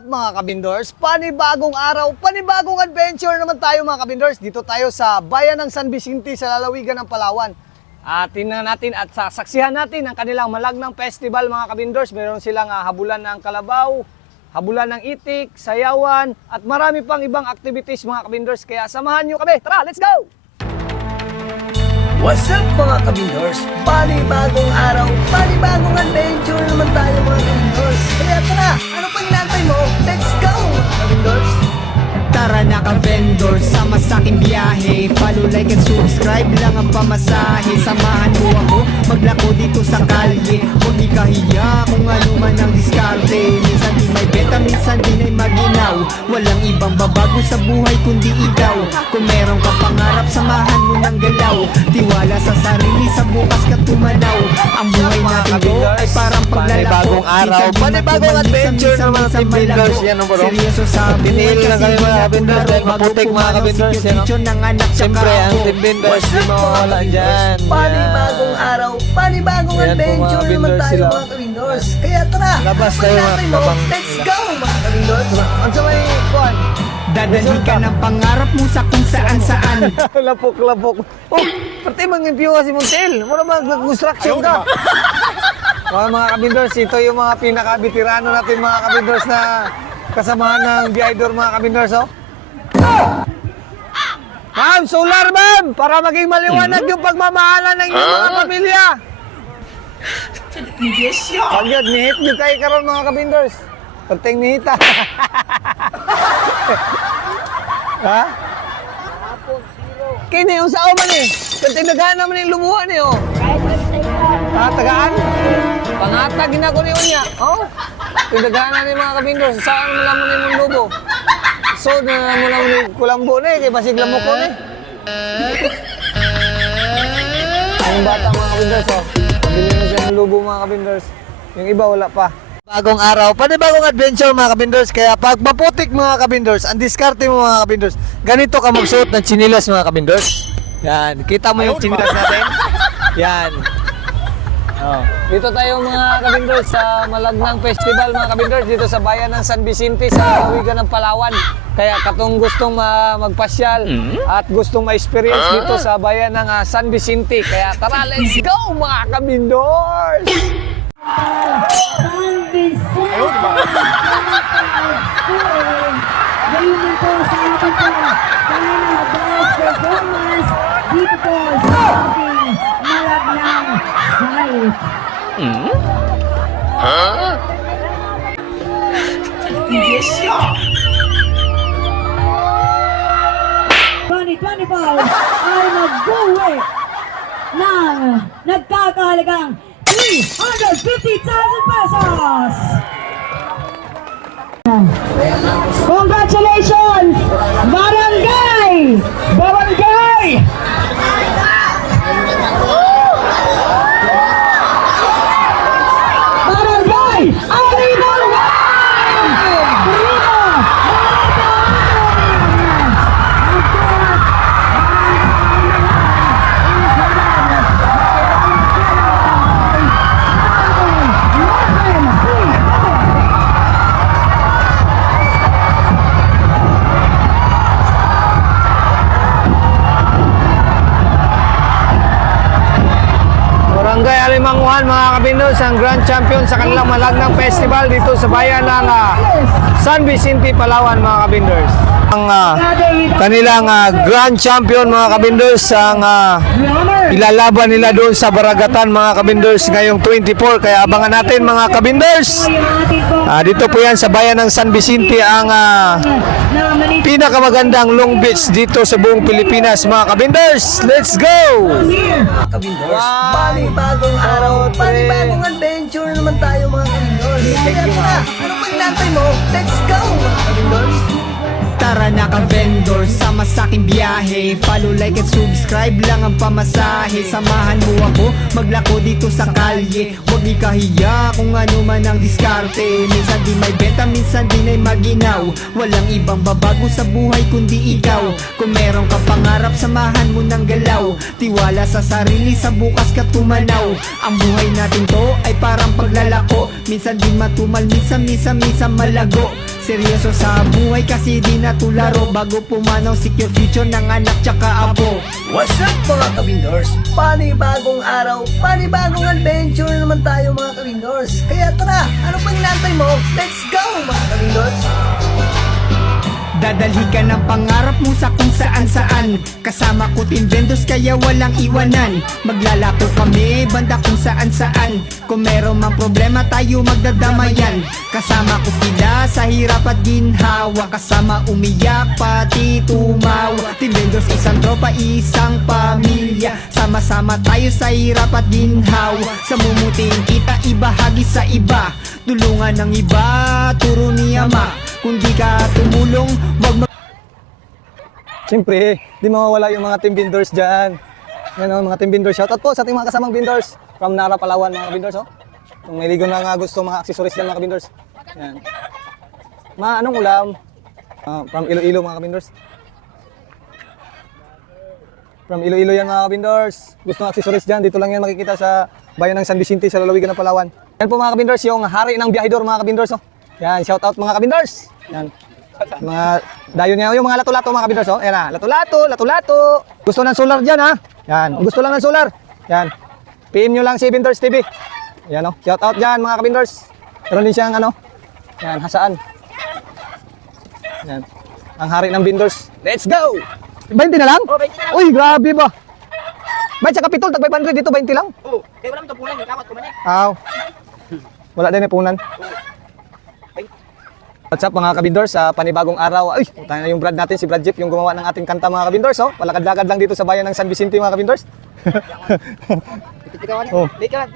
up mga kabindors? Panibagong araw, panibagong adventure naman tayo mga kabindors. Dito tayo sa bayan ng San Vicente sa lalawigan ng Palawan. At tingnan natin at sasaksihan natin ang kanilang malagnang festival mga kabindors. Meron silang habulan ng kalabaw, habulan ng itik, sayawan at marami pang ibang activities mga kabindors. Kaya samahan nyo kami. Tara, let's go! What's up mga kabindors? Panibagong araw, panibagong adventure naman tayo mga kabindors. Kaya tara, ano pang inaantay mo? Let's go mga kabindors! Tara na ka-vendor, sama sa aking biyahe. Follow, like and subscribe lang ang pamasahe. Samahan mo ako, maglako dito sa kalye. Huwag di kahiya kung ano man ang diskarte. Minsan di may beta, minsan di na'y maginaw. Walang ibang babago sa buhay kundi ikaw. Kung meron ka pangarap, samahan mo ng galaw. Tiwala sa sarili, sa bukas ka tumanaw. Ang buhay natin ko ay parang paglalako. Panibagong araw, panibagong adventure naman ang Team Builders. Yan ang bro. Seryoso sa buhay Pinili lang kami mga kabindors dahil maputik mga kabindors. Siyempre ang Team Builders di mawawala dyan. Panibagong araw, panibagong Ayan po, adventure mga naman kabindors tayo sila. mga kabindors. Kaya tara, Labas ano tayo, pang mga inaantay mo? kabang. Let's go mga kabindors! Ang sa may kuhan. Dadalhin ka ng pangarap mo sa kung saan-saan. Lapok-lapok. Oh, pati mag-impyo kasi Montel. Muna mag-construction ka. Mga kabindors, ito yung mga pinaka-veterano natin mga kabindors na kasamahan ng Biaydor mga kabindors. Oh. Ma'am, solar ma'am! Para maging maliwanag yung pagmamahalan ng inyong mga pamilya. Pag yun, nihit nyo kayo karon mga kabindors. Perteng nihita. Ha? Kini yung sao man eh. Perteng nagahan naman yung lumuhan eh oh. Tagaan? Pangatag na ko niyo niya. Oh. Tindagaan na ni mga kabindors. Saan mo lang mo na yung lubo? So, na mo lang yung kulambo na eh. Kaya basig lamok ko na eh. Yung bata mga kabindors oh. Pabili na siya ng lubo mga kabindors. Yung iba wala pa. Bagong araw, panibagong adventure mga kabindors. Kaya pag maputik mga kabindors, ang diskarte mo mga kabindors, ganito ka magsuot ng chinilas mga kabindors. Yan, kita mo yung chinilas natin? Yan. Oh. Dito tayo mga kabindors sa Malagnang Festival mga kabindors dito sa bayan ng San Vicente sa lalawigan ng Palawan. Kaya katong gustong magpasyal at gustong ma-experience dito sa bayan ng San Vicente. Kaya tara, let's go mga kabindors! San Vicente! Ganyan po sa ating po best performance dito po sa ating Malagnang site. 2025 ay mag-uwi ng nagkakahalagang 350,000 pesos! Congratulations! Barangay! Barangay! Barangay! Alinangan! Primo! Barangay Alimanguhan mga kabindors ang grand champion sa kanilang Malagnang Festival dito sa bayan ng San Vicente, Palawan mga kabindors. Ang kanilang grand champion mga kabindors ang ilalaban nila doon sa Baragatan mga kabindors ngayong 24. Kaya abangan natin mga kabindors. Dito po yan sa bayan ng San Vicente ang pinakamagandang long beach dito sa buong Pilipinas mga kabindors. Let's go! Mga kabindors, panibagong araw, panibagong adventure naman tayo mga kabindors. Kaya tara, ano pang inaantay mo? Let's go mga kabindors! Tara na ka-vendor, sama sa aking biyahe. Follow, like and subscribe lang ang pamasahe. Samahan mo ako, maglako dito sa kalye. Huwag di kahiya kung ano man ang diskarte. Minsan di may benta, minsan di na'y maginaw. Walang ibang babago sa buhay kundi ikaw. Kung meron ka pangarap, samahan mo ng galaw. Tiwala sa sarili, sa bukas ka tumanaw. Ang buhay natin to ay parang paglalako. Minsan di matumal, minsan malago. seryoso sa buhay kasi di na tularo. Bago pumanaw, secure future ng anak tsaka apo. What's up mga kabindors? Panibagong araw, panibagong adventure na naman tayo mga kabindors. Kaya tara, ano pang nantay mo? Let's go mga kabindors! Dadalhi ka ng pangarap mo sa kung saan saan. Kasama ko team vendors kaya walang iwanan. Maglalako kami banda kung saan saan. Kung meron mang problema tayo magdadamayan. Kasama ko sila sa hirap at ginhawa. Kasama umiyak pati tumawa. Team vendors isang tropa isang pamilya. Sama-sama tayo sa hirap at ginhawa. Sa mumuting kita ibahagi sa iba. Tulungan ng iba, turo ni Ama. Kung di ka tumulong, wag Siyempre, di mawawala yung mga team vendors dyan. Yan o, mga team vendors. Shoutout po sa ating mga kasamang vendors. From Nara, Palawan, mga vendors. Oh. Kung may ligo na nga gusto mga accessories dyan, mga vendors. Yan. Mga anong ulam? From Iloilo, mga vendors. From Iloilo yan, mga vendors. Gusto ng accessories dyan, dito lang yan makikita sa bayan ng San Vicente, sa lalawigan ng Palawan. Yan po mga vendors, yung hari ng biyahidor, mga vendors. Oh. Yan, shoutout mga kabindors. Yan. Mga dayon niya, yung mga lato-lato mga kabindors. Oh. Yan na, lato-lato. Gusto ng solar dyan ha. Yan, gusto lang ng solar. Yan. PM nyo lang si Vendors TV. Yan oh, shoutout dyan mga kabindors. Meron din siyang ano, yan, hasaan. Yan. Ang hari ng vendors. Let's go! 20 na lang? Oh, 20 na lang. Uy, grabe ba? Ba't sa Kapitol, tag 500 dito, 20 lang? Oh, kaya wala mo tapunan, yung kamot ko man eh. Aw. Wala din ipunan. What's up mga kabindors, sa panibagong araw. Ay, tayo na yung Brad natin, si Brad Jeep, yung gumawa ng ating kanta mga kabindors. Oh. Palakad-lakad lang dito sa bayan ng San Vicente mga kabindors. Ikaw Oh. Di ka,